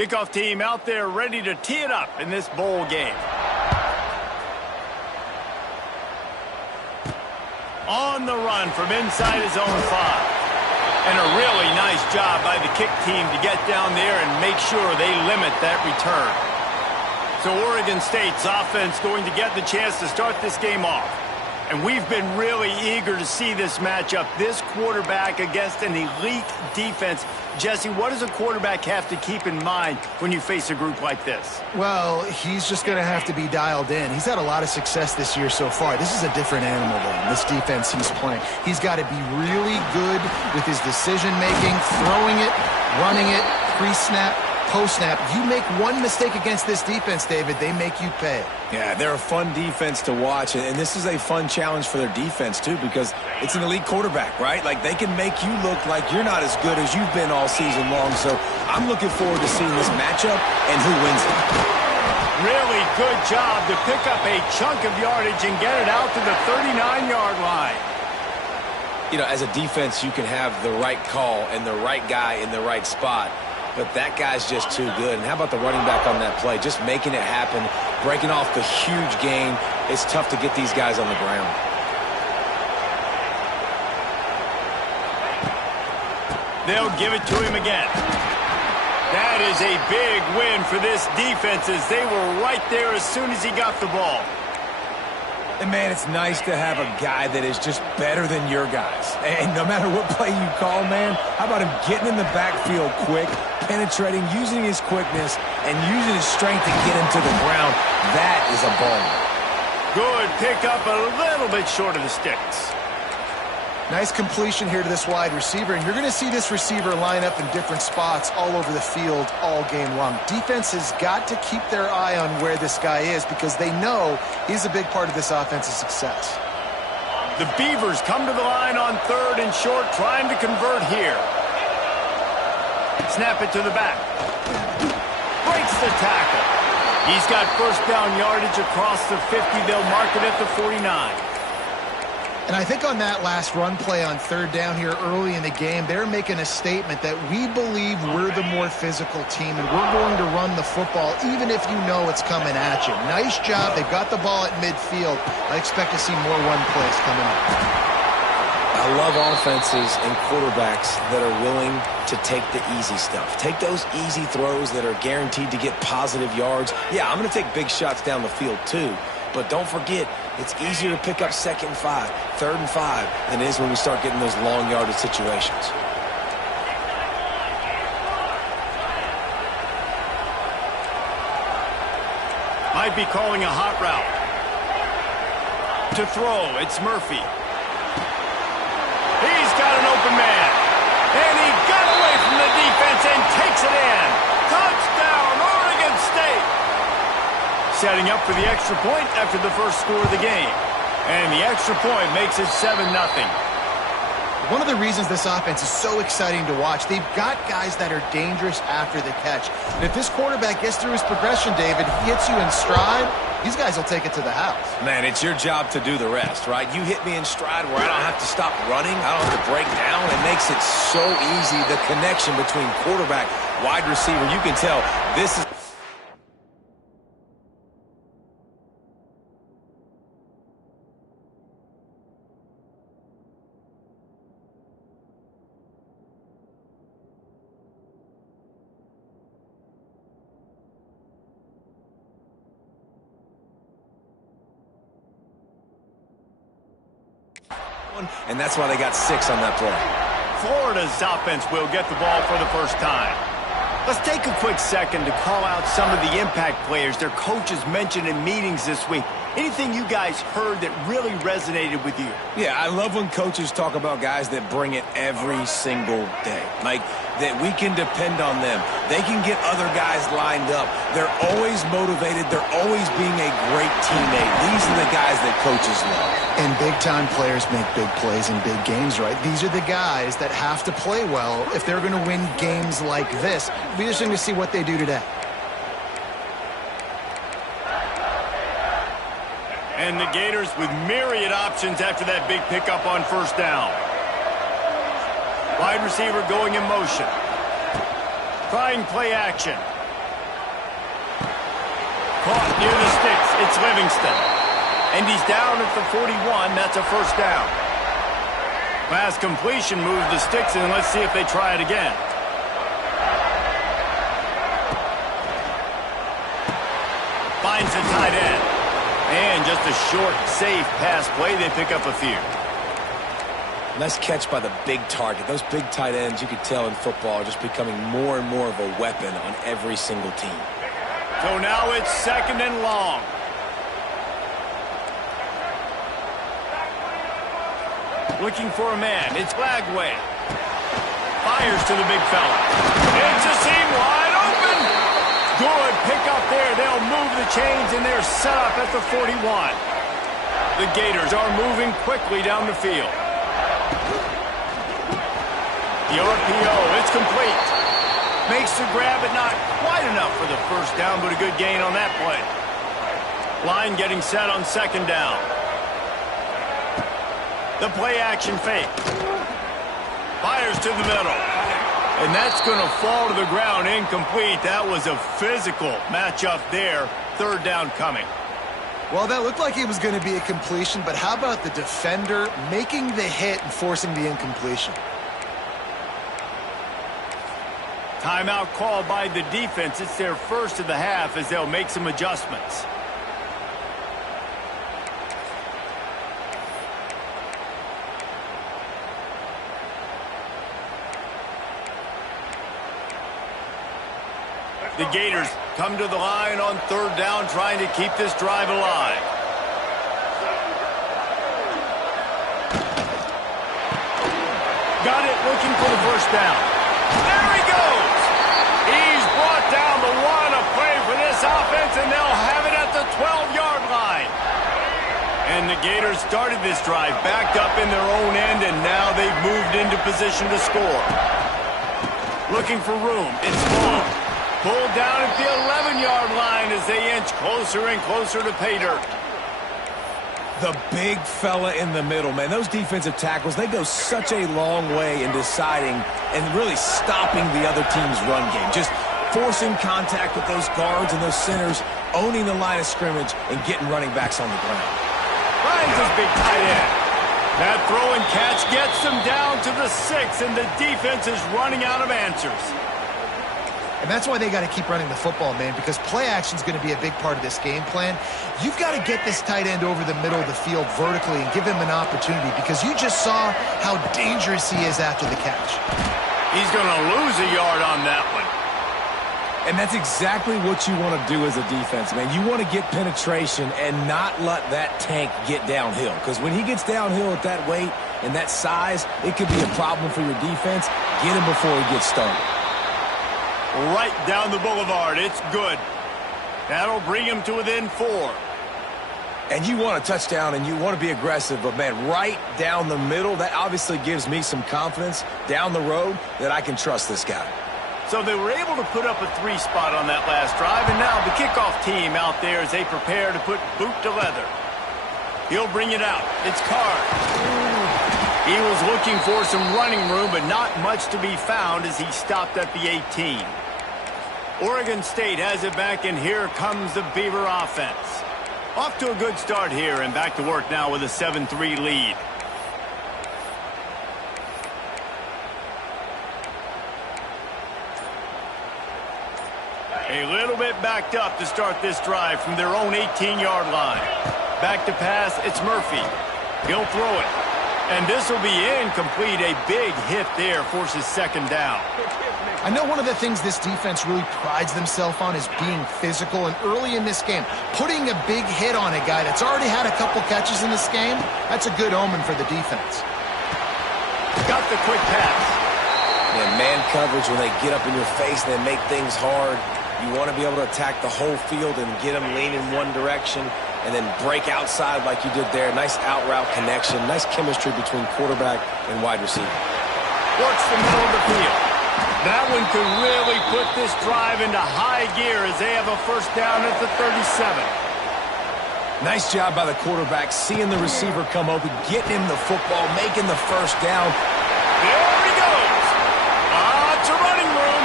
Kickoff team out there ready to tee it up in this bowl game. On the run from inside his own 5. And a really nice job by the kick team to get down there and make sure they limit that return. So Oregon State's offense going to get the chance to start this game off. And we've been really eager to see this matchup, this quarterback against an elite defense. Jesse, what does a quarterback have to keep in mind when you face a group like this? Well, he's just going to have to be dialed in. He's had a lot of success this year so far. This is a different animal than this defense he's playing. He's got to be really good with his decision-making, throwing it, running it, pre-snap, post-snap. You make one mistake against this defense, David, they make you pay. Yeah, they're a fun defense to watch, and this is a fun challenge for their defense, too, because it's an elite quarterback, right? Like, they can make you look like you're not as good as you've been all season long, so I'm looking forward to seeing this matchup and who wins it. Really good job to pick up a chunk of yardage and get it out to the 39-yard line. You know, as a defense, you can have the right call and the right guy in the right spot. But that guy's just too good. And how about the running back on that play? Just making it happen, breaking off the huge gain. It's tough to get these guys on the ground. They'll give it to him again. That is a big win for this defense as they were right there as soon as he got the ball. And, man, it's nice to have a guy that is just better than your guys. And no matter what play you call, man, how about him getting in the backfield quick, penetrating, using his quickness, and using his strength to get him to the ground. That is a ball. Good pickup, a little bit short of the sticks. Nice completion here to this wide receiver, and you're going to see this receiver line up in different spots all over the field all game long. Defense has got to keep their eye on where this guy is because they know he's a big part of this offense's success. The Beavers come to the line on 3rd and short, trying to convert here. Snap it to the back. Breaks the tackle. He's got first down yardage across the 50. They'll mark it at the 49. And I think on that last run play on 3rd down here early in the game, they're making a statement that we believe we're the more physical team and we're going to run the football even if you know it's coming at you. Nice job. They've got the ball at midfield. I expect to see more run plays coming up. I love offenses and quarterbacks that are willing to take the easy stuff. Take those easy throws that are guaranteed to get positive yards. Yeah, I'm going to take big shots down the field too. But don't forget, it's easier to pick up 2nd and 5, 3rd and 5 than it is when we start getting those long yardage situations. Might be calling a hot route. To throw, it's Murphy. He's got an open man. And he got away from the defense and takes it in. Touchdown, Oregon State. Setting up for the extra point after the first score of the game. And the extra point makes it 7-0. One of the reasons this offense is so exciting to watch, they've got guys that are dangerous after the catch. And if this quarterback gets through his progression, David, he hits you in stride, these guys will take it to the house. Man, it's your job to do the rest, right? You hit me in stride where I don't have to stop running. I don't have to break down. It makes it so easy, the connection between quarterback, wide receiver. You can tell this is... And that's why they got 6 on that play. Florida's offense will get the ball for the first time. Let's take a quick second to call out some of the impact players their coaches mentioned in meetings this week. Anything you guys heard that really resonated with you? Yeah, I love when coaches talk about guys that bring it every single day. Like, that we can depend on them. They can get other guys lined up. They're always motivated. They're always being a great teammate. These are the guys that coaches love. And big-time players make big plays in big games, right? These are the guys that have to play well if they're going to win games like this. We just need to see what they do today. And the Gators with myriad options after that big pickup on first down. Wide receiver going in motion. Trying play action. caught near the sticks. It's Livingston. And he's down at the 41. That's a first down. Pass completion moves the sticks, and let's see if they try it again. Finds the tight end. And just a short, safe pass play. They pick up a few. Nice catch by the big target. Those big tight ends, you could tell in football, are just becoming more and more of a weapon on every single team. So now it's second and long. Looking for a man. It's Lagway. Fires to the big fella. It's a seam wide open. Good pick up there. They'll move the chains, and they're set up at the 41. The Gators are moving quickly down the field. The RPO, it's complete. Makes the grab, but not quite enough for the first down, but a good gain on that play. Line getting set on second down. The play action fake. Fires to the middle. And that's going to fall to the ground incomplete. That was a physical matchup there. Third down coming. Well, that looked like it was going to be a completion, but how about the defender making the hit and forcing the incompletion? Timeout called by the defense. It's their first of the half as they'll make some adjustments. The Gators come to the line on third down, trying to keep this drive alive. Got it, looking for the first down. There he goes! He's brought down the one, a play for this offense, and they'll have it at the 12-yard line. And the Gators started this drive backed up in their own end, and now they've moved into position to score. Looking for room. It's long. Pulled down at the 11-yard line as they inch closer and closer to pay dirt. The big fella in the middle, man. Those defensive tackles, they go such a long way in deciding and really stopping the other team's run game. Just forcing contact with those guards and those centers, owning the line of scrimmage, and getting running backs on the ground. Finds his big tight end. That throw and catch gets them down to the 6, and the defense is running out of answers. And that's why they got to keep running the football, man, because play action is going to be a big part of this game plan. You've got to get this tight end over the middle of the field vertically and give him an opportunity, because you just saw how dangerous he is after the catch. He's going to lose a yard on that one. And that's exactly what you want to do as a defense, man. You want to get penetration and not let that tank get downhill, because when he gets downhill at that weight and that size, it could be a problem for your defense. Get him before he gets started. Right down the boulevard. It's good. That'll bring him to within 4. And you want a touchdown and you want to be aggressive, but, man, right down the middle, that obviously gives me some confidence down the road that I can trust this guy. So they were able to put up a 3 spot on that last drive, and now the kickoff team out there as they prepare to put boot to leather. He'll bring it out. It's Carr. He was looking for some running room, but not much to be found as he stopped at the 18. Oregon State has it back, and here comes the Beaver offense. Off to a good start here, and back to work now with a 7-3 lead. A little bit backed up to start this drive from their own 18-yard line. Back to pass, it's Murphy. He'll throw it. And this will be incomplete. A big hit there forces second down. I know one of the things this defense really prides themselves on is being physical, and early in this game, putting a big hit on a guy that's already had a couple catches in this game, that's a good omen for the defense. Got the quick pass. And man coverage, when they get up in your face and they make things hard, you want to be able to attack the whole field and get them leaning one direction and then break outside like you did there. Nice out route connection. Nice chemistry between quarterback and wide receiver. Works the middle of the field. That one could really put this drive into high gear as they have a first down at the 37. Nice job by the quarterback, seeing the receiver come open, getting him the football, making the first down. There he goes. It's a running room.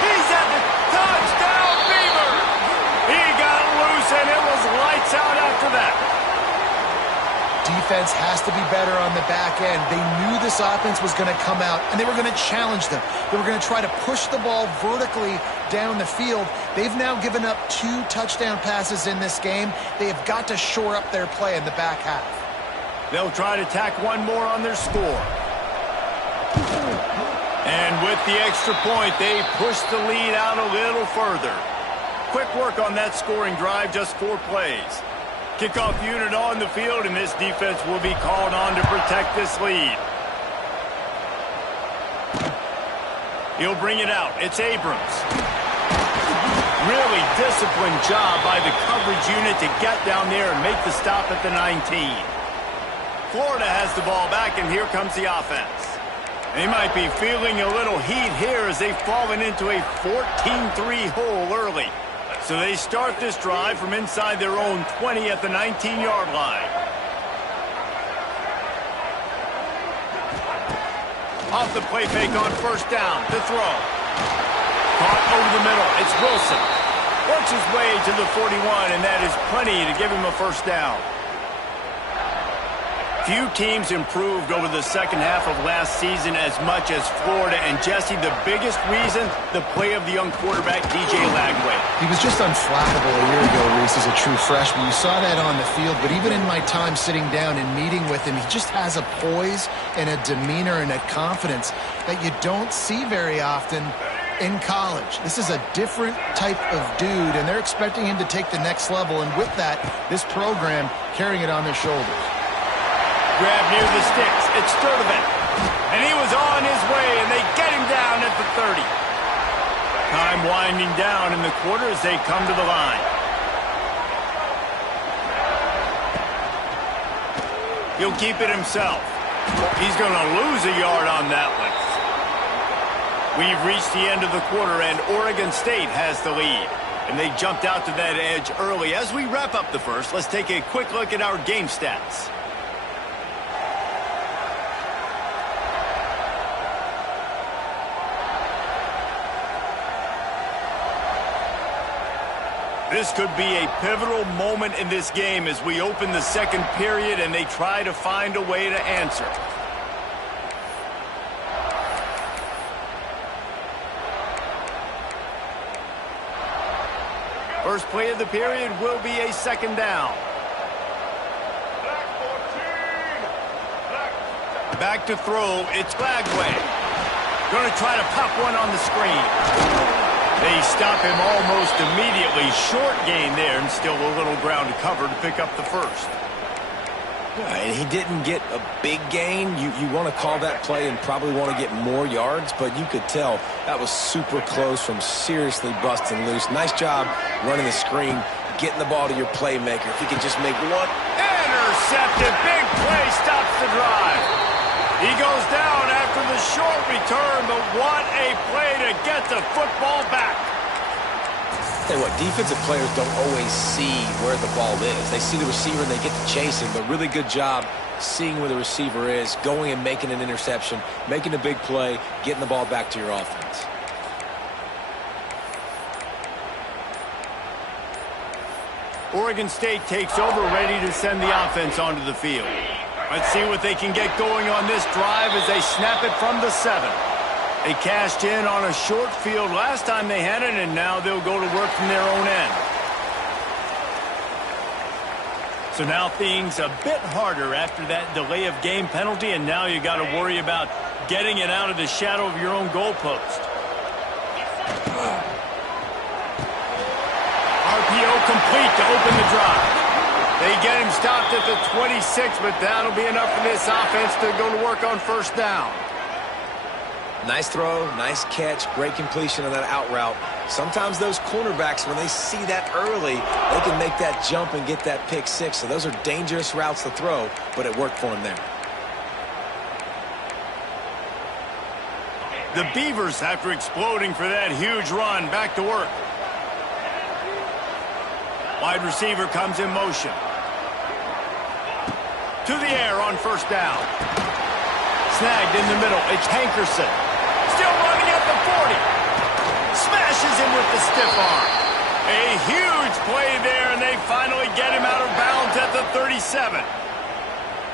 He's at the touchdown, Beaver. He got loose defense has to be better on the back end. They knew this offense was going to come out, and they were going to challenge them. They were going to try to push the ball vertically down the field. They've now given up 2 touchdown passes in this game. They have got to shore up their play in the back half. They'll try to tack one more on their score. And with the extra point, they push the lead out a little further. Quick work on that scoring drive, just 4 plays. Kickoff unit on the field, and this defense will be called on to protect this lead. He'll bring it out. It's Abrams. Really disciplined job by the coverage unit to get down there and make the stop at the 19. Florida has the ball back, and here comes the offense. They might be feeling a little heat here as they've fallen into a 14-3 hole early. So they start this drive from inside their own 20 at the 19-yard line. Off the play fake on first down to throw. Caught over the middle. It's Wilson. Works his way to the 41, and that is plenty to give him a first down. Few teams improved over the second half of last season as much as Florida. And, Jesse, the biggest reason, the play of the young quarterback, DJ Lagway. He was just unflappable a year ago, Reese, as a true freshman. You saw that on the field, but even in my time sitting down and meeting with him, he just has a poise and a demeanor and a confidence that you don't see very often in college. This is a different type of dude, and they're expecting him to take the next level. And with that, this program carrying it on their shoulders. Grab near the sticks. It's Sturdivant. And he was on his way, and they get him down at the 30. Time winding down in the quarter as they come to the line. He'll keep it himself. He's going to lose a yard on that one. We've reached the end of the quarter, and Oregon State has the lead. And they jumped out to that edge early. As we wrap up the first, let's take a quick look at our game stats. This could be a pivotal moment in this game as we open the second period and they try to find a way to answer. First play of the period will be a second down. Back to throw, it's Lagway. Going to try to pop one on the screen. They stop him almost immediately. Short gain there, and still a little ground to cover to pick up the first. And he didn't get a big gain. You want to call that play and probably want to get more yards, but you could tell that was super close from seriously busting loose. Nice job running the screen, getting the ball to your playmaker. If he could just make one. Intercepted. Big play stops the drive. He goes down after the short return, but what a play to get the football back. Tell you what, defensive players don't always see where the ball is. They see the receiver and they get to chase him, but really good job seeing where the receiver is, going and making an interception, making a big play, getting the ball back to your offense. Oregon State takes over, ready to send the offense onto the field. Let's see what they can get going on this drive as they snap it from the 7. They cashed in on a short field last time they had it, and now they'll go to work from their own end. So now things a bit harder after that delay of game penalty, and now you got to worry about getting it out of the shadow of your own goalpost. RPO complete to open the drive. They get him stopped at the 26, but that'll be enough for this offense to go to work on first down. Nice throw, nice catch, great completion on that out route. Sometimes those cornerbacks, when they see that early, they can make that jump and get that pick 6. So those are dangerous routes to throw, but it worked for him there. The Beavers, after exploding for that huge run, back to work. Wide receiver comes in motion. To the air on first down. Snagged in the middle. It's Hankerson. Still running at the 40. Smashes him with the stiff arm. A huge play there, and they finally get him out of bounds at the 37.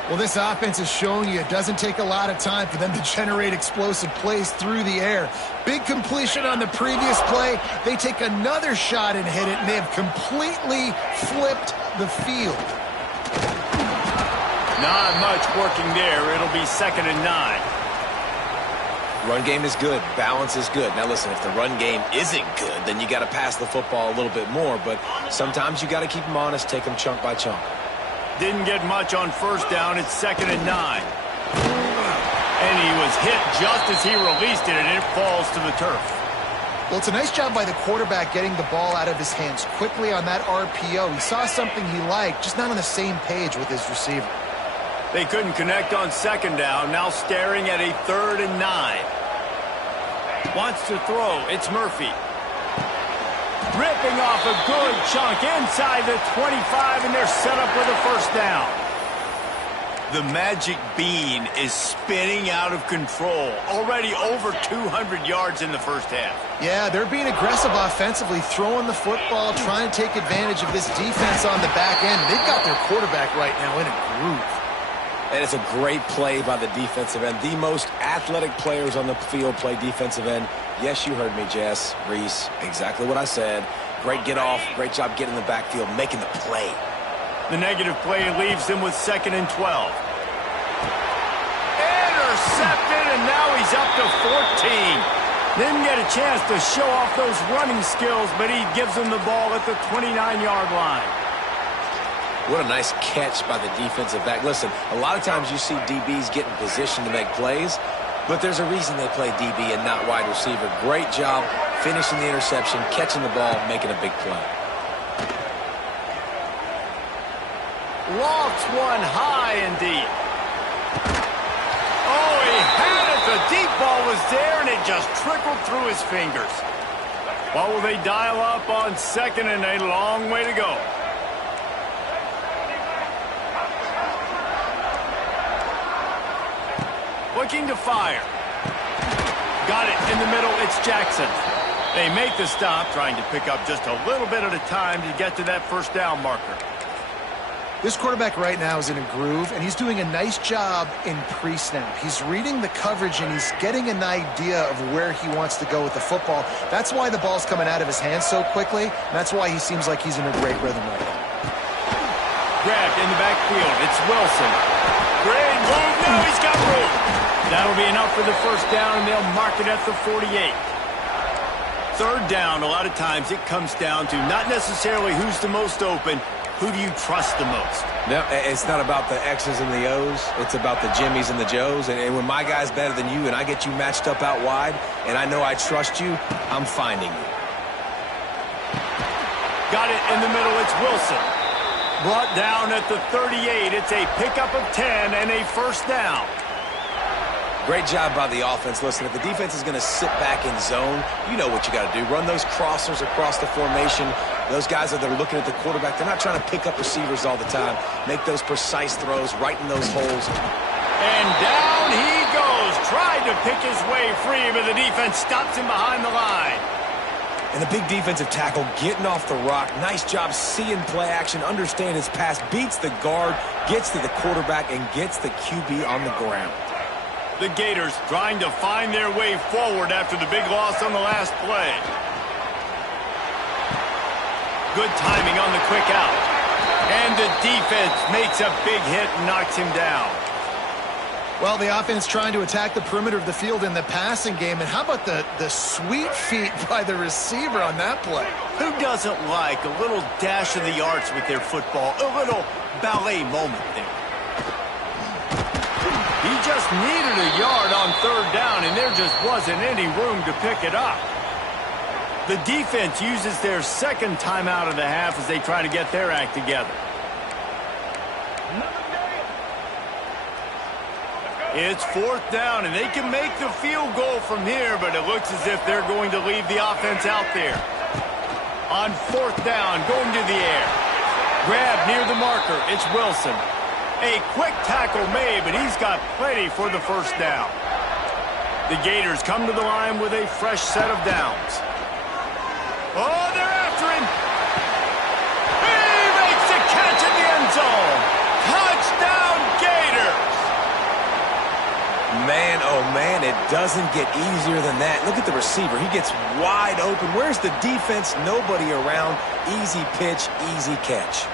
Well, this offense is showing you it doesn't take a lot of time for them to generate explosive plays through the air. Big completion on the previous play. They take another shot and hit it, and they have completely flipped the field. Not much working there. It'll be 2nd and 9. Run game is good. Balance is good. Now, listen, if the run game isn't good, then you got to pass the football a little bit more. But sometimes you got to keep them honest, take them chunk by chunk. Didn't get much on 1st down. It's 2nd and 9. And he was hit just as he released it, and it falls to the turf. Well, it's a nice job by the quarterback getting the ball out of his hands quickly on that RPO. He saw something he liked, just not on the same page with his receiver. They couldn't connect on 2nd down. Now staring at a 3rd and 9. Wants to throw. It's Murphy. Ripping off a good chunk inside the 25, and they're set up with a 1st down. The magic bean is spinning out of control. Already over 200 yards in the 1st half. Yeah, they're being aggressive offensively, throwing the football, trying to take advantage of this defense on the back end. They've got their quarterback right now in a groove. And it's a great play by the defensive end. The most athletic players on the field play defensive end. Yes, you heard me, Jess, Reese. Exactly what I said. Great get off. Great job getting in the backfield, making the play. The negative play leaves him with 2nd and 12. Intercepted, and now he's up to 14. Didn't get a chance to show off those running skills, but he gives him the ball at the 29-yard line. What a nice catch by the defensive back. Listen, a lot of times you see DBs get in position to make plays, but there's a reason they play DB and not wide receiver. Great job finishing the interception, catching the ball, making a big play. Lofts one high and deep. Oh, he had it. The deep ball was there, and it just trickled through his fingers. What will they dial up on 2nd and a long way to go? Looking to fire. Got it in the middle. It's Jackson. They make the stop, trying to pick up just a little bit at a time to get to that 1st down marker. This quarterback right now is in a groove, and he's doing a nice job in pre-snap. He's reading the coverage, and he's getting an idea of where he wants to go with the football. That's why the ball's coming out of his hands so quickly, and that's why he seems like he's in a great rhythm right now. Grabbed in the backfield. It's Wilson. Great move. Now he's got room. That'll be enough for the 1st down, and they'll mark it at the 48. 3rd down, a lot of times it comes down to not necessarily who's the most open, who do you trust the most? No, it's not about the X's and the O's. It's about the Jimmys and the Joes. And when my guy's better than you and I get you matched up out wide and I know I trust you, I'm finding you. Got it in the middle. It's Wilson. Brought down at the 38. It's a pickup of 10 and a 1st down. Great job by the offense. Listen, if the defense is going to sit back in zone, you know what you got to do. Run those crossers across the formation. Those guys that are looking at the quarterback, they're not trying to pick up receivers all the time. Make those precise throws right in those holes. And down he goes. Tried to pick his way free, but the defense stops him behind the line. And the big defensive tackle getting off the rock. Nice job seeing play action, understand his pass, beats the guard, gets to the quarterback, and gets the QB on the ground. The Gators trying to find their way forward after the big loss on the last play. Good timing on the quick out. And the defense makes a big hit and knocks him down. Well, the offense trying to attack the perimeter of the field in the passing game. And how about the sweet feet by the receiver on that play? Who doesn't like a little dash of the arts with their football? A little ballet moment there. He just needed a yard on 3rd down, and there just wasn't any room to pick it up. The defense uses their 2nd timeout of the half as they try to get their act together. It's 4th down, and they can make the field goal from here, but it looks as if they're going to leave the offense out there. On 4th down, going to the air. Grab near the marker. It's Wilson. A quick tackle made, but he's got plenty for the 1st down. The Gators come to the line with a fresh set of downs. Oh, they're after him. He makes the catch in the end zone. Touchdown, Gators. man, it doesn't get easier than that. Look at the receiver. He gets wide open. Where's the defense? Nobody around. Easy pitch, easy catch.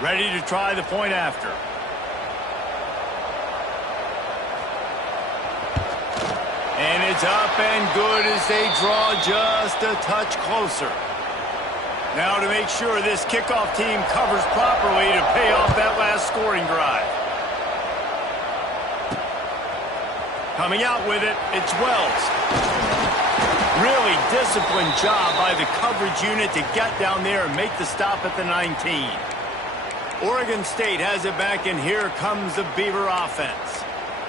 Ready to try the point after. And it's up and good as they draw just a touch closer. Now to make sure this kickoff team covers properly to pay off that last scoring drive. Coming out with it, it's Wells. Really disciplined job by the coverage unit to get down there and make the stop at the 19. Oregon State has it back, and here comes the Beaver offense.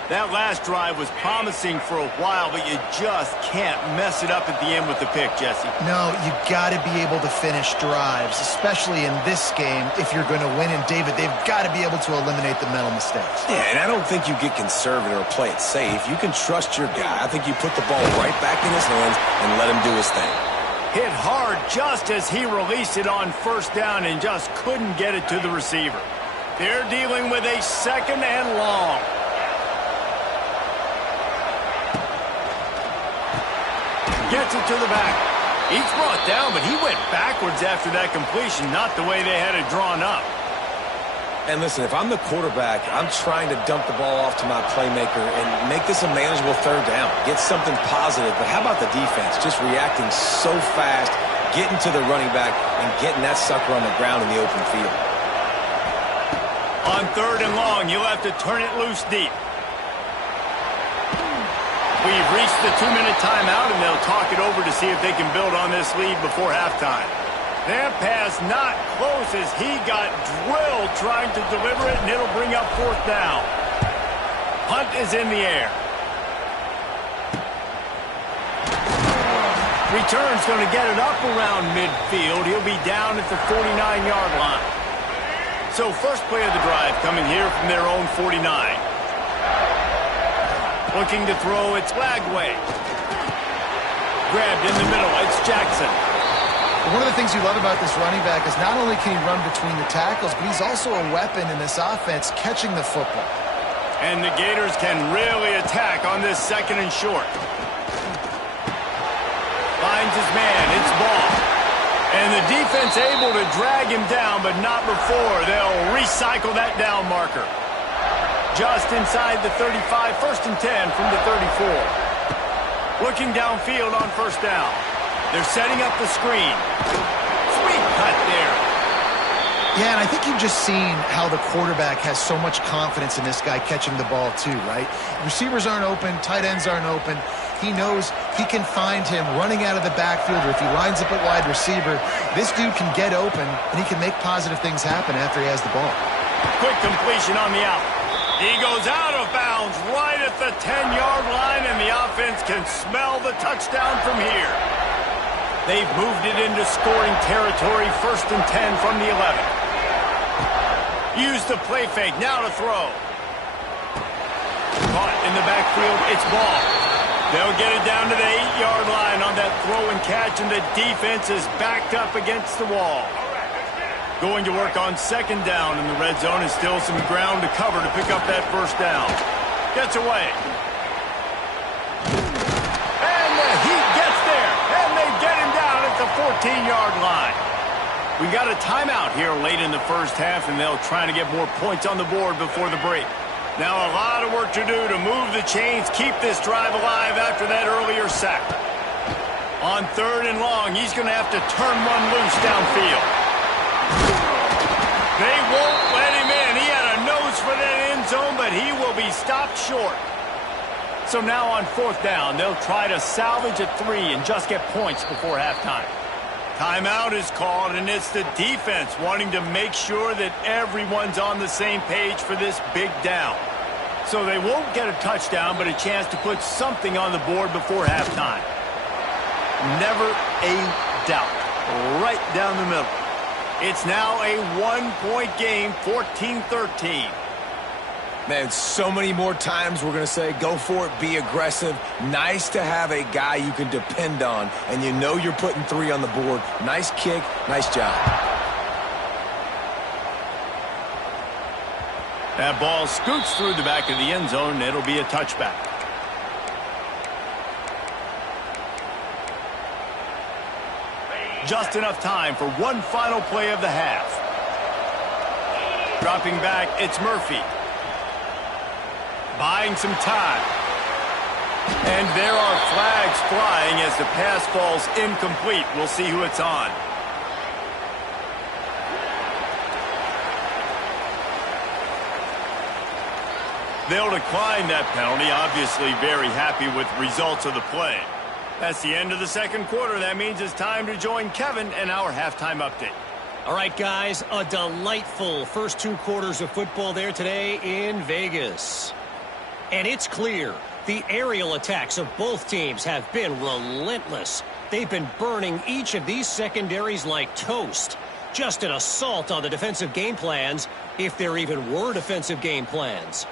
That last drive was promising for a while, but you just can't mess it up at the end with the pick, Jesse. No, you got to be able to finish drives, especially in this game. If you're going to win, and David, they've got to be able to eliminate the mental mistakes. Yeah, and I don't think you get conservative or play it safe. You can trust your guy. I think you put the ball right back in his hands and let him do his thing. Hit hard just as he released it on first down and just couldn't get it to the receiver. They're dealing with a second and long. Gets it to the back. He's brought down, but he went backwards after that completion, not the way they had it drawn up. And listen, if I'm the quarterback, I'm trying to dump the ball off to my playmaker and make this a manageable third down. Get something positive. But how about the defense? Just reacting so fast, getting to the running back, and getting that sucker on the ground in the open field. On third and long, you'll have to turn it loose deep. We've reached the 2-minute timeout, and they'll talk it over to see if they can build on this lead before halftime. That pass not close as he got drilled trying to deliver it, and it'll bring up fourth down. Punt is in the air. Return's going to get it up around midfield. He'll be down at the 49-yard line. So first play of the drive coming here from their own 49. Looking to throw, it's Lagway. Grabbed in the middle, it's Jackson. One of the things you love about this running back is not only can he run between the tackles, but he's also a weapon in this offense catching the football. And the Gators can really attack on this second and short. Finds his man, it's Ball. And the defense able to drag him down, but not before. They'll recycle that down marker. Just inside the 35, first and 10 from the 34. Looking downfield on first down. They're setting up the screen. Sweet cut there. Yeah, and I think you've just seen how the quarterback has so much confidence in this guy catching the ball too, right? Receivers aren't open, tight ends aren't open. He knows he can find him running out of the backfield, or if he lines up at wide receiver, this dude can get open, and he can make positive things happen after he has the ball. Quick completion on the out. He goes out of bounds right at the 10-yard line, and the offense can smell the touchdown from here. They've moved it into scoring territory, first and 10 from the 11. Use the play fake, now to throw. Caught in the backfield, it's Ball. They'll get it down to the 8-yard line on that throw and catch, and the defense is backed up against the wall. Going to work on second down in the red zone, and still some ground to cover to pick up that first down. Gets away. And the Heat gets there, and they get him down at the 14-yard line. We got a timeout here late in the first half, and they'll try to get more points on the board before the break. Now a lot of work to do to move the chains, keep this drive alive after that earlier sack. On third and long, he's going to have to turn one loose downfield. They won't let him in. He had a nose for that end zone, but he will be stopped short. So now on fourth down, they'll try to salvage a 3 and just get points before halftime. Timeout is called, and it's the defense wanting to make sure that everyone's on the same page for this big down. So they won't get a touchdown, but a chance to put something on the board before halftime. Never a doubt. Right down the middle. It's now a 1-point game, 14-13. Man, so many more times we're going to say, go for it, be aggressive. Nice to have a guy you can depend on, and you know you're putting 3 on the board. Nice kick, nice job. That ball scoots through the back of the end zone. It'll be a touchback. Just enough time for one final play of the half. Dropping back, it's Murphy. Buying some time. And there are flags flying as the pass falls incomplete. We'll see who it's on. They'll decline that penalty, obviously very happy with the results of the play. That's the end of the second quarter. That means it's time to join Kevin and our halftime update. All right, guys, a delightful first 2 quarters of football there today in Vegas. And it's clear the aerial attacks of both teams have been relentless. They've been burning each of these secondaries like toast. Just an assault on the defensive game plans, if there even were defensive game plans.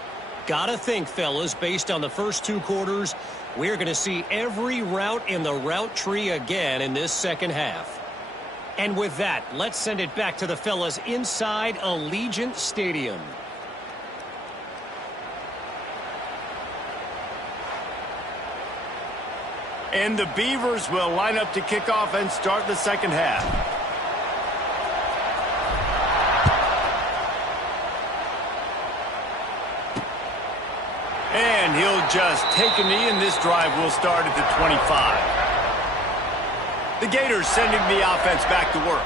Gotta think, fellas, based on the first 2 quarters, we're going to see every route in the route tree again in this second half. And with that, let's send it back to the fellas inside Allegiant Stadium. And the Beavers will line up to kick off and start the second half. And he'll just take a knee, and this drive will start at the 25. The Gators sending the offense back to work.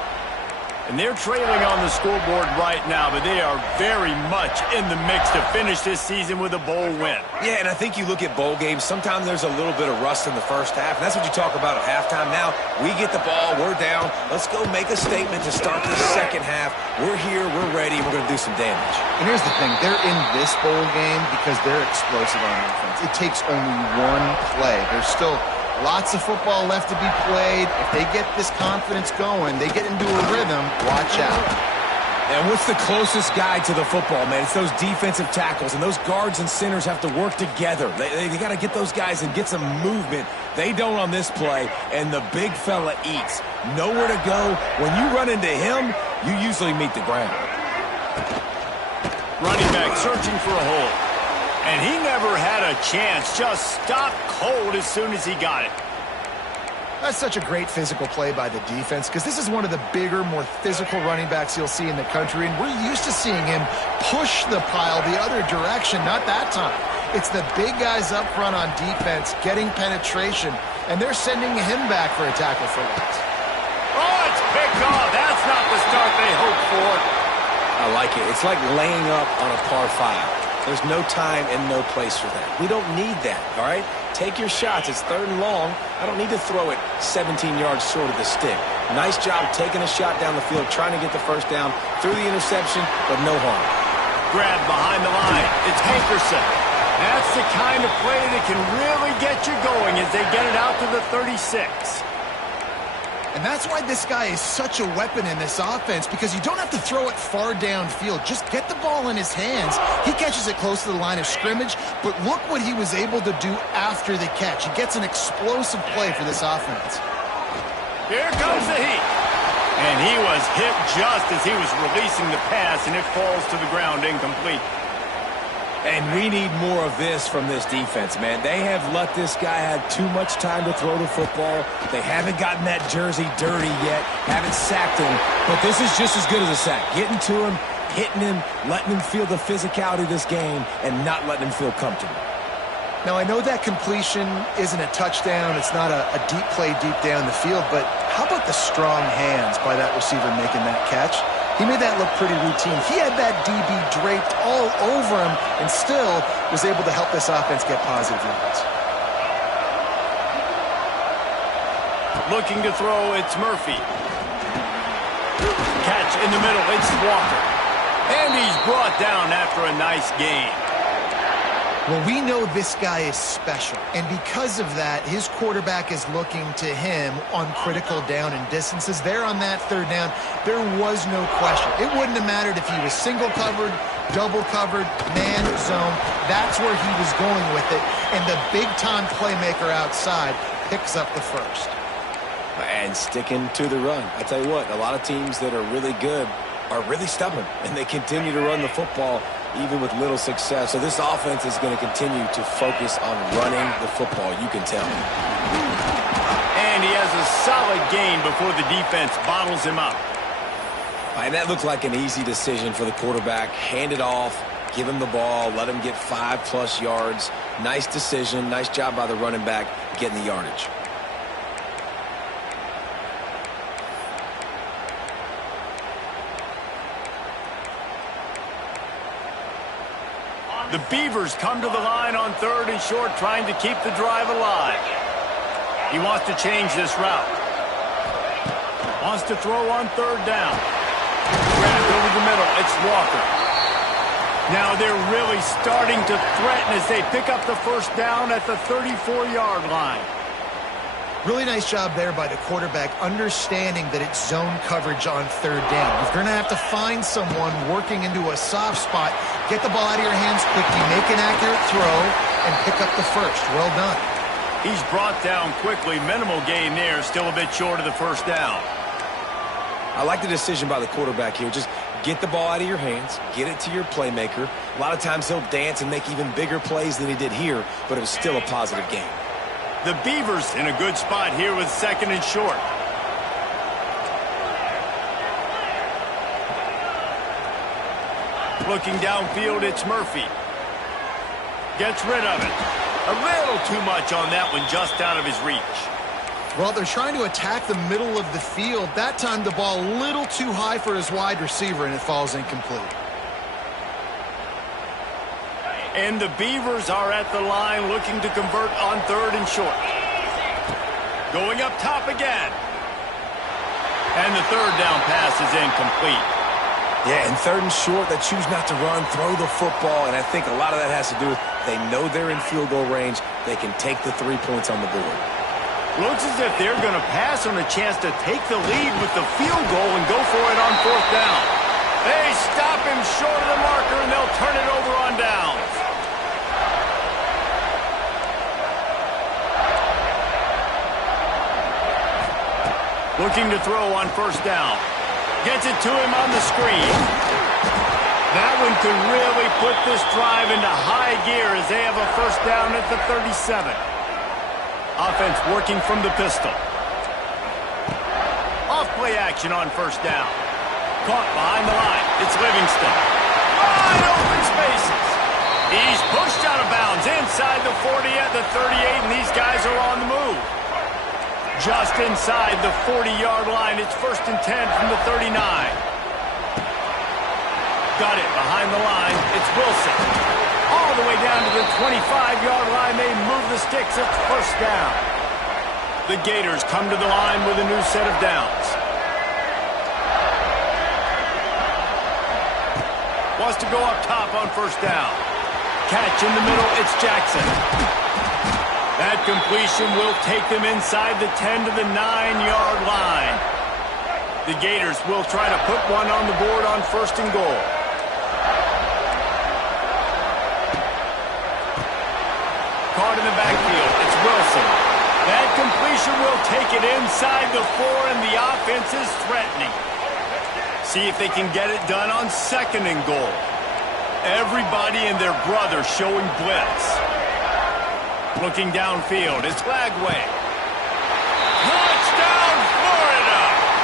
And they're trailing on the scoreboard right now, but they are very much in the mix to finish this season with a bowl win. Yeah, and I think you look at bowl games, sometimes there's a little bit of rust in the first half, and that's what you talk about at halftime. Now, we get the ball, we're down. Let's go make a statement to start the second half. We're here, we're ready, we're going to do some damage. And here's the thing. They're in this bowl game because they're explosive on offense. It takes only one play. There's still lots of football left to be played. If they get this confidence going, they get into a rhythm, watch out. And what's the closest guy to the football, man? It's those defensive tackles, and those guards and centers have to work together. They got to get those guys and get some movement. They don't on this play, and the big fella eats. Nowhere to go. When you run into him, you usually meet the ground. Running back searching for a hole. And he never had a chance. Just stopped cold as soon as he got it. That's such a great physical play by the defense because this is one of the bigger, more physical running backs you'll see in the country, and we're used to seeing him push the pile the other direction. Not that time. It's the big guys up front on defense getting penetration, and they're sending him back for a tackle for loss. Oh, it's picked off. That's not the start they hoped for. I like it. It's like laying up on a par 5. There's no time and no place for that. We don't need that, all right? Take your shots. It's 3rd and long. I don't need to throw it 17 yards short of the stick. Nice job taking a shot down the field, trying to get the first down through the interception, but no harm. Grab behind the line. It's Hankerson. That's the kind of play that can really get you going as they get it out to the 36. And that's why this guy is such a weapon in this offense, because you don't have to throw it far downfield. Just get the ball in his hands. He catches it close to the line of scrimmage, but look what he was able to do after the catch. He gets an explosive play for this offense. Here comes the heat. And he was hit just as he was releasing the pass, and it falls to the ground incomplete. And we need more of this from this defense, man. They have let this guy have too much time to throw the football. They haven't gotten that jersey dirty yet, haven't sacked him. But this is just as good as a sack. Getting to him, hitting him, letting him feel the physicality of this game, and not letting him feel comfortable. Now, I know that completion isn't a touchdown. It's not a deep play deep down the field, but how about the strong hands by that receiver making that catch? He made that look pretty routine. He had that DB draped all over him and still was able to help this offense get positive yards. Looking to throw, it's Murphy. Catch in the middle, it's Walker. And he's brought down after a nice gain. Well, we know this guy is special, and because of that, his quarterback is looking to him on critical down and distances. There on that 3rd down, there was no question. It wouldn't have mattered if he was single covered, double covered, man zone. That's where he was going with it, and the big-time playmaker outside picks up the first. And sticking to the run. I tell you what, a lot of teams that are really good are really stubborn, and they continue to run the football. even with little success. So this offense is going to continue to focus on running the football, you can tell. And he has a solid gain before the defense bottles him up. And that looked like an easy decision for the quarterback. Hand it off, give him the ball, let him get 5+ yards. Nice decision, nice job by the running back getting the yardage. The Beavers come to the line on 3rd and short, trying to keep the drive alive. He wants to change this route. Wants to throw on 3rd down. Grabbed over the middle. It's Walker. Now they're really starting to threaten as they pick up the 1st down at the 34-yard line. Really nice job there by the quarterback, understanding that it's zone coverage on 3rd down. You're going to have to find someone working into a soft spot, get the ball out of your hands quickly, make an accurate throw, and pick up the 1st. Well done. He's brought down quickly. Minimal gain there, still a bit short of the 1st down. I like the decision by the quarterback here. Just get the ball out of your hands, get it to your playmaker. A lot of times he'll dance and make even bigger plays than he did here, but it was still a positive game. The Beavers in a good spot here with 2nd and short. Looking downfield, it's Murphy. Gets rid of it. A little too much on that one, just out of his reach. Well, they're trying to attack the middle of the field. That time the ball a little too high for his wide receiver, and it falls incomplete. And the Beavers are at the line looking to convert on 3rd and short. Going up top again. And the 3rd down pass is incomplete. Yeah, and 3rd and short, they choose not to run, throw the football, and I think a lot of that has to do with they know they're in field goal range. They can take the 3 points on the board. Looks as if they're going to pass on a chance to take the lead with the field goal and go for it on 4th down. They stop him short of the marker, and they'll turn it over on downs. Looking to throw on 1st down. Gets it to him on the screen. That one could really put this drive into high gear as they have a 1st down at the 37. Offense working from the pistol. Off play action on 1st down. Caught behind the line. It's Livingston. Wide open spaces. He's pushed out of bounds inside the 40 at the 38, and these guys are on the move. Just inside the 40-yard line. It's 1st and 10 from the 39. Got it behind the line. It's Wilson. All the way down to the 25-yard line. They move the sticks. It's 1st down. The Gators come to the line with a new set of downs. Wants to go up top on 1st down. Catch in the middle. It's Jackson. That completion will take them inside the 10 to the 9-yard line. The Gators will try to put one on the board on 1st and goal. Caught in the backfield. It's Wilson. That completion will take it inside the 4, and the offense is threatening. See if they can get it done on 2nd and goal. Everybody and their brother showing blitz. Looking downfield, it's Flagway. Touchdown, Florida!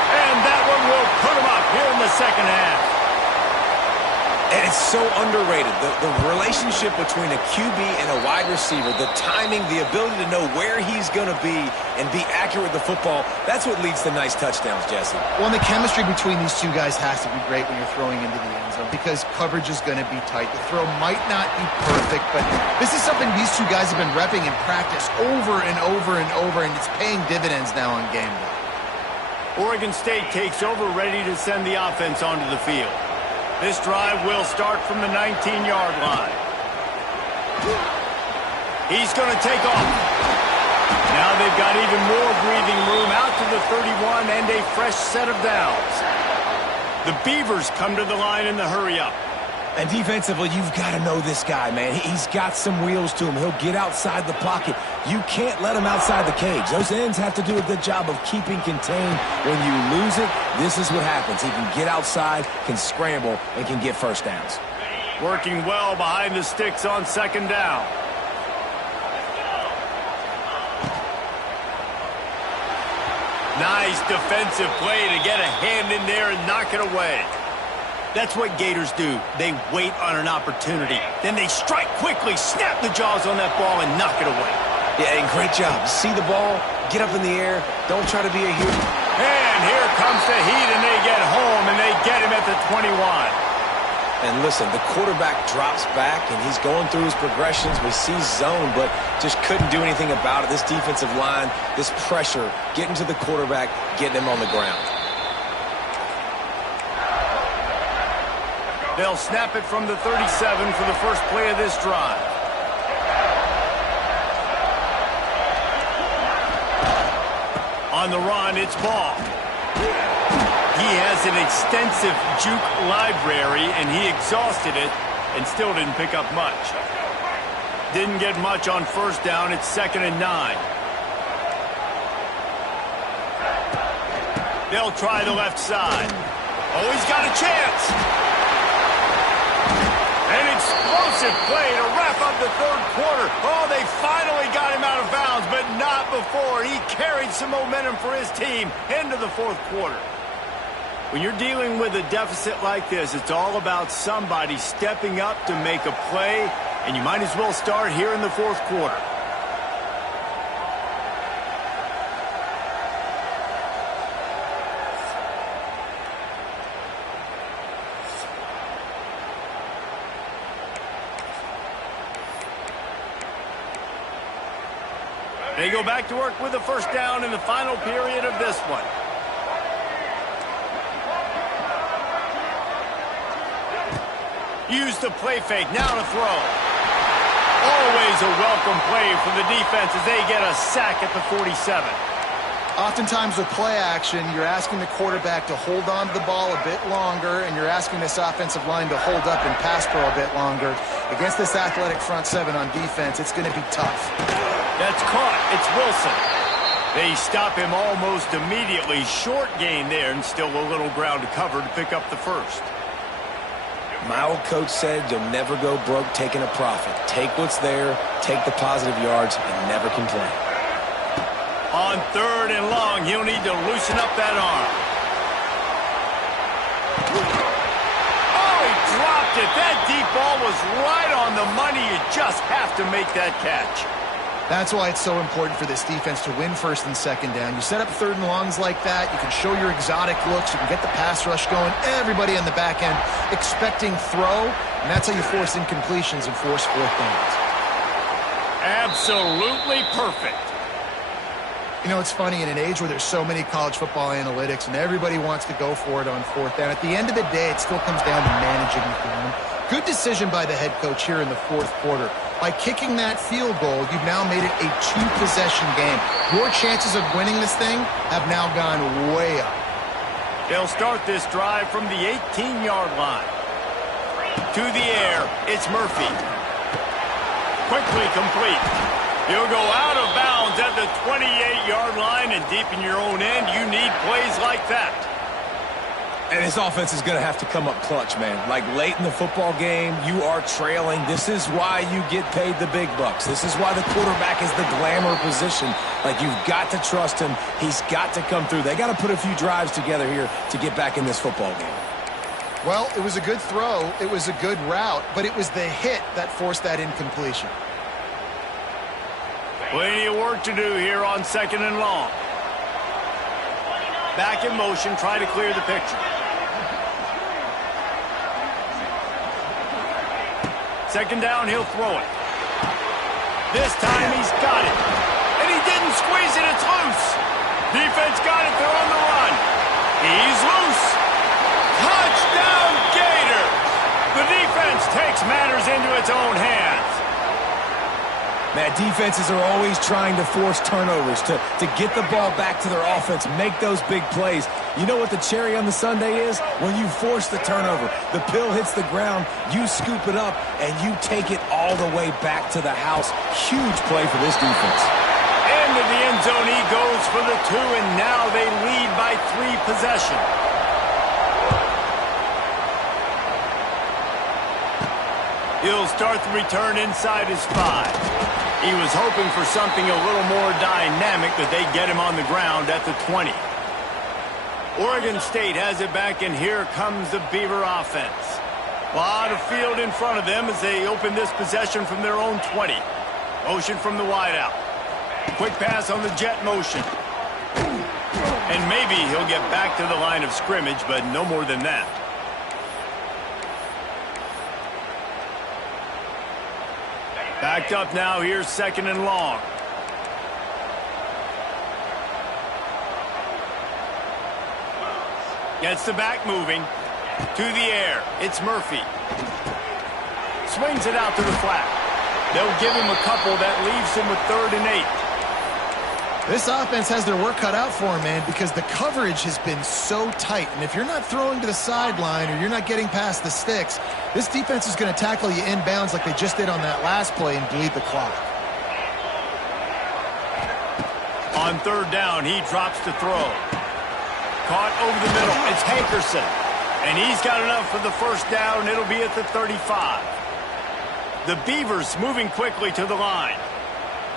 And that one will put them up here in the 2nd half. And it's so underrated. The relationship between a QB and a wide receiver, the timing, the ability to know where he's going to be and be accurate with the football, that's what leads to nice touchdowns, Jesse. Well, and the chemistry between these two guys has to be great when you're throwing into the end zone because coverage is going to be tight. The throw might not be perfect, but this is something these two guys have been repping in practice over and over and over, and it's paying dividends now on game day. Oregon State takes over, ready to send the offense onto the field. This drive will start from the 19-yard line. He's going to take off. Now they've got even more breathing room out to the 31 and a fresh set of downs. The Beavers come to the line in the hurry-up. And defensively, you've got to know this guy, man. He's got some wheels to him. He'll get outside the pocket. You can't let him outside the cage. Those ends have to do a good job of keeping contained. When you lose it, this is what happens. He can get outside, can scramble, and can get 1st downs. Working well behind the sticks on second down. Nice defensive play to get a hand in there and knock it away. That's what Gators do. They wait on an opportunity. Then they strike quickly, snap the jaws on that ball, and knock it away. Yeah, and great job. See the ball, get up in the air, don't try to be a hero. And here comes the heat, and they get home, and they get him at the 21. And listen, the quarterback drops back, and he's going through his progressions. We see zone, but just couldn't do anything about it. This defensive line, this pressure, getting to the quarterback, getting him on the ground. They'll snap it from the 37 for the first play of this drive. On the run, it's Ball. He has an extensive juke library, and he exhausted it and still didn't pick up much. Didn't get much on first down. It's 2nd and 9. They'll try the left side. Oh, he's got a chance. An explosive play to wrap up the third quarter. Oh, they finally got him out of bounds, but not before. He carried some momentum for his team into the fourth quarter. When you're dealing with a deficit like this, it's all about somebody stepping up to make a play, and you might as well start here in the fourth quarter. They go back to work with a first down in the final period of this one. Use the play fake, now to throw. Always a welcome play for the defense as they get a sack at the 47. Oftentimes with play action, you're asking the quarterback to hold on to the ball a bit longer, and you're asking this offensive line to hold up and pass pro a bit longer. Against this athletic front seven on defense, it's going to be tough. That's caught. It's Wilson. They stop him almost immediately. Short gain there, and still a little ground to cover to pick up the first. My old coach said you'll never go broke taking a profit. Take what's there, take the positive yards, and never complain. On 3rd and long, he'll need to loosen up that arm. Oh, he dropped it. That deep ball was right on the money. You just have to make that catch. That's why it's so important for this defense to win 1st and 2nd down. You set up 3rd and longs like that, you can show your exotic looks, you can get the pass rush going, everybody on the back end expecting throw, and that's how you force incompletions and force 4th downs. Absolutely perfect. You know, it's funny, in an age where there's so many college football analytics and everybody wants to go for it on 4th down, at the end of the day, it still comes down to managing the game. Good decision by the head coach here in the 4th quarter. By kicking that field goal, you've now made it a 2-possession game. Your chances of winning this thing have now gone way up. They'll start this drive from the 18-yard line. To the air, it's Murphy. Quickly complete. You'll go out of bounds at the 28-yard line, and deep in your own end, you need plays like that. And this offense is going to have to come up clutch, man. Like late in the football game, you are trailing. This is why you get paid the big bucks. This is why the quarterback is the glamour position. Like, you've got to trust him. He's got to come through. They got to put a few drives together here to get back in this football game. Well, it was a good throw. It was a good route, but it was the hit that forced that incompletion. Plenty of work to do here on 2nd and long. Back in motion, try to clear the picture. 2nd down, he'll throw it. This time he's got it. And he didn't squeeze it, it's loose. Defense got it, they're on the run. He's loose. Touchdown, Gators! The defense takes matters into its own hands. Man, defenses are always trying to force turnovers, to get the ball back to their offense, make those big plays. You know what the cherry on the sundae is? When you force the turnover, the pill hits the ground, you scoop it up, and you take it all the way back to the house. Huge play for this defense. Into the end zone he goes for the 2, and now they lead by 3 possessions. He'll start the return inside his 5. He was hoping for something a little more dynamic, but they get him on the ground at the 20. Oregon State has it back, and here comes the Beaver offense. A lot of field in front of them as they open this possession from their own 20. Motion from the wideout. Quick pass on the jet motion. And maybe he'll get back to the line of scrimmage, but no more than that. Backed up now. Here's 2nd and long. Gets the back moving. To the air. It's Murphy. Swings it out to the flat. They'll give him a couple. That leaves him with 3rd and 8. This offense has their work cut out for him, man, because the coverage has been so tight. And if you're not throwing to the sideline or you're not getting past the sticks, this defense is going to tackle you inbounds like they just did on that last play and bleed the clock. On 3rd down, he drops to throw. Caught over the middle. It's Hankerson. And he's got enough for the 1st down. It'll be at the 35. The Beavers moving quickly to the line.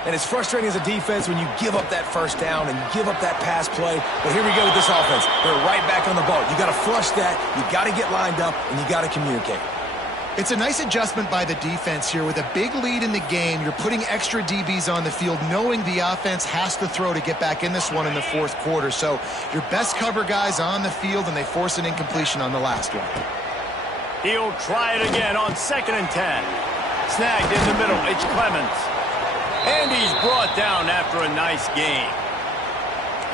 And it's frustrating as a defense when you give up that 1st down and give up that pass play. But here we go with this offense. They're right back on the ball. You got to flush that. You got to get lined up, and you got to communicate. It's a nice adjustment by the defense here. With a big lead in the game, you're putting extra DBs on the field, knowing the offense has to throw to get back in this one in the 4th quarter. So your best cover guys on the field, and they force an incompletion on the last one. He'll try it again on 2nd and 10. Snagged in the middle. It's Clemens. And he's brought down after a nice game.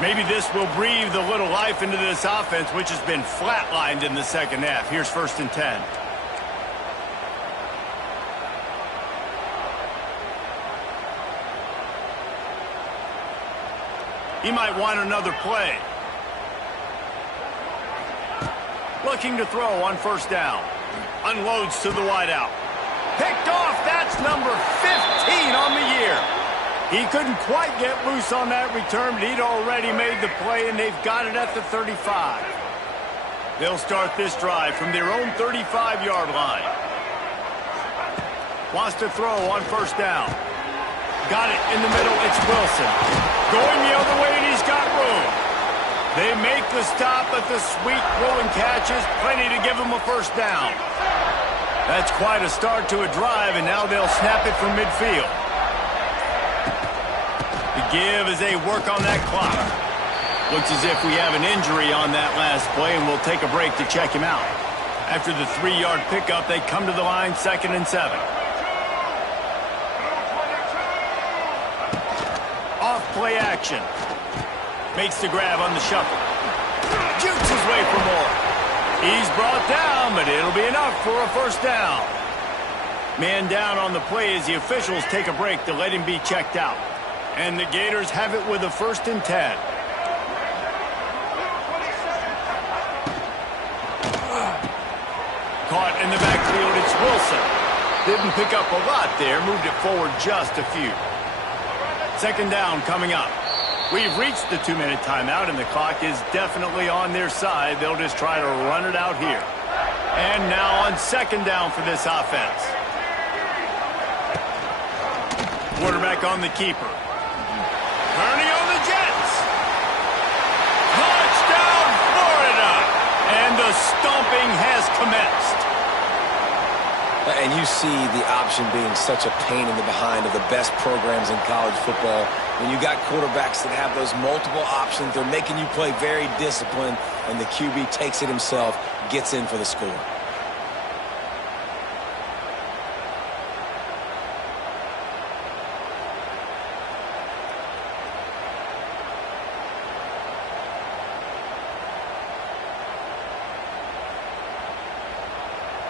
Maybe this will breathe a little life into this offense, which has been flatlined in the 2nd half. Here's 1st and 10. He might want another play. Looking to throw on 1st down. Unloads to the wideout. Picked off. That's number 15 on the year. He couldn't quite get loose on that return, but he'd already made the play, and they've got it at the 35. They'll start this drive from their own 35-yard line. Wants to throw on 1st down. Got it in the middle. It's Wilson. Going the other way, and he's got room. They make the stop, but the sweet rolling catch is plenty to give him a 1st down. That's quite a start to a drive, and now they'll snap it from midfield. The give as they work on that clock. Looks as if we have an injury on that last play, and we'll take a break to check him out. After the 3-yard pickup, they come to the line, 2nd and 7. Off play action. Makes the grab on the shuffle. Jukes his way for more. He's brought down, but it'll be enough for a 1st down. Man down on the play as the officials take a break to let him be checked out. And the Gators have it with a 1st and 10. Caught in the backfield, it's Wilson. Didn't pick up a lot there, moved it forward just a few. 2nd down coming up. We've reached the 2-minute timeout, and the clock is definitely on their side. They'll just try to run it out here. And now on 2nd down for this offense. Quarterback on the keeper. Turning on the Jets. Touchdown, Florida. And the stomping has commenced. And you see the option being such a pain in the behind of the best programs in college football. When you got quarterbacks that have those multiple options, they're making you play very disciplined, and the QB takes it himself, gets in for the score.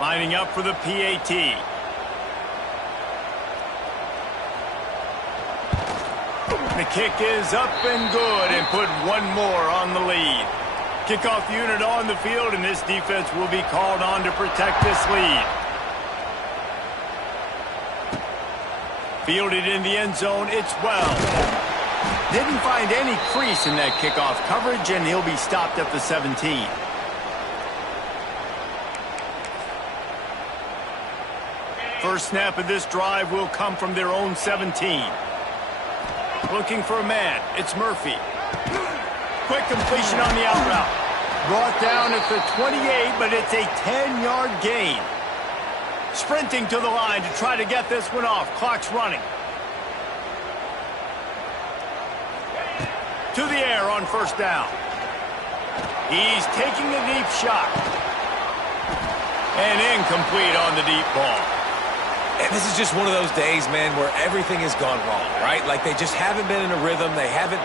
Lining up for the PAT. The kick is up and good, and put one more on the lead. Kickoff unit on the field, and this defense will be called on to protect this lead. Fielded in the end zone, it's Wells. Didn't find any crease in that kickoff coverage, and he'll be stopped at the 17. First snap of this drive will come from their own 17. Looking for a man. It's Murphy. Quick completion on the out route. Brought down at the 28, but it's a 10-yard gain. Sprinting to the line to try to get this one off. Clock's running. To the air on first down. He's taking a deep shot. And incomplete on the deep ball. And this is just one of those days, man, where everything has gone wrong, right? Like they just haven't been in a rhythm. They haven't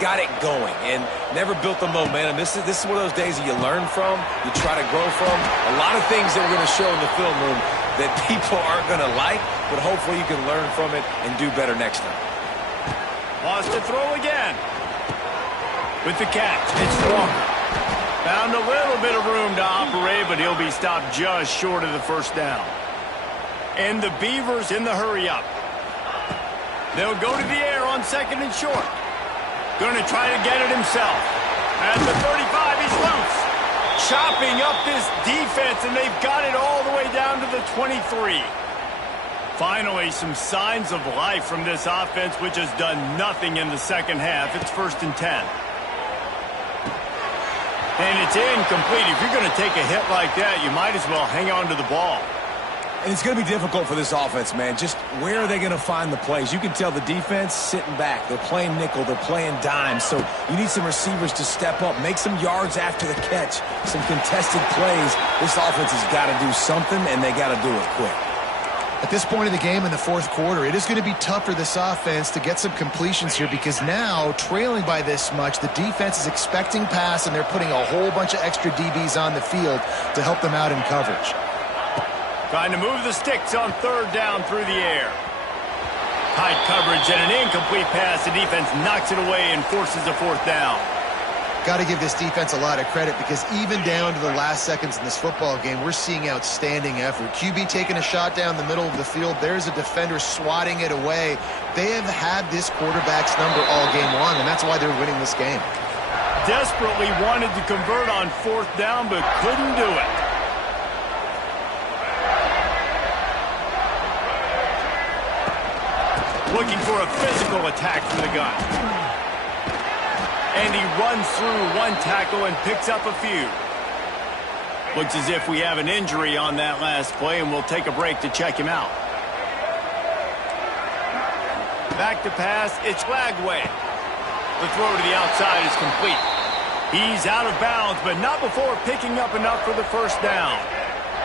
got it going and never built the momentum. This is one of those days that you learn from, you try to grow from. A lot of things that we're going to show in the film room that people aren't going to like, but hopefully you can learn from it and do better next time. Lost to throw again. With the catch, it's Walker. Found a little bit of room to operate, but he'll be stopped just short of the first down. And the Beavers in the hurry-up. They'll go to the air on second and short. Going to try to get it himself. At the 35, he's loose. Chopping up this defense, and they've got it all the way down to the 23. Finally, some signs of life from this offense, which has done nothing in the second half. It's 1st and 10. And it's incomplete. If you're going to take a hit like that, you might as well hang on to the ball. And it's going to be difficult for this offense, man. Just where are they going to find the plays? You can tell the defense sitting back. They're playing nickel. They're playing dime. So you need some receivers to step up, make some yards after the catch, some contested plays. This offense has got to do something, and they got to do it quick. At this point of the game in the fourth quarter, it is going to be tough for this offense to get some completions here because now, trailing by this much, the defense is expecting pass, and they're putting a whole bunch of extra DBs on the field to help them out in coverage. Trying to move the sticks on third down through the air. Tight coverage and an incomplete pass. The defense knocks it away and forces a fourth down. Got to give this defense a lot of credit because even down to the last seconds in this football game, we're seeing outstanding effort. QB taking a shot down the middle of the field. There's a defender swatting it away. They have had this quarterback's number all game long, and that's why they're winning this game. Desperately wanted to convert on fourth down, but couldn't do it. Looking for a physical attack from the gun. And he runs through one tackle and picks up a few. Looks as if we have an injury on that last play, and we'll take a break to check him out. Back to pass, it's Lagway. The throw to the outside is complete. He's out of bounds, but not before picking up enough for the first down.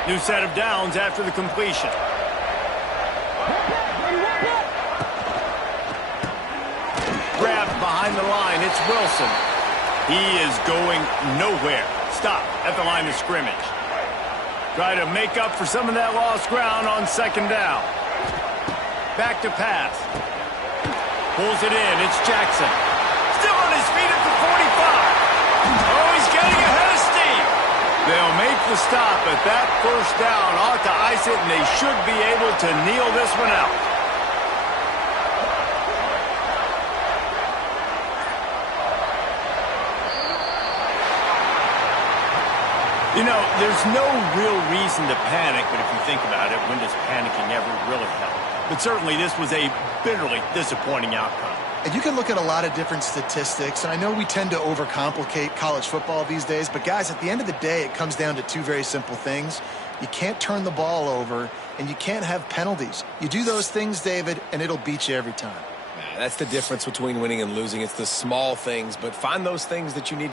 New set of downs after the completion. Grabbed behind the line, it's Wilson. He is going nowhere. Stop at the line of scrimmage. Try to make up for some of that lost ground on second down. Back to pass. Pulls it in, it's Jackson. Still on his feet at the 45. Oh, he's getting ahead of steam. They'll make the stop, but that first down ought to ice it, and they should be able to kneel this one out. You know, there's no real reason to panic, but if you think about it, when does panicking ever really help? But certainly this was a bitterly disappointing outcome. And you can look at a lot of different statistics, and I know we tend to overcomplicate college football these days, but guys, at the end of the day, it comes down to two very simple things. You can't turn the ball over, and you can't have penalties. You do those things, David, and it'll beat you every time. That's the difference between winning and losing. It's the small things, but find those things that you need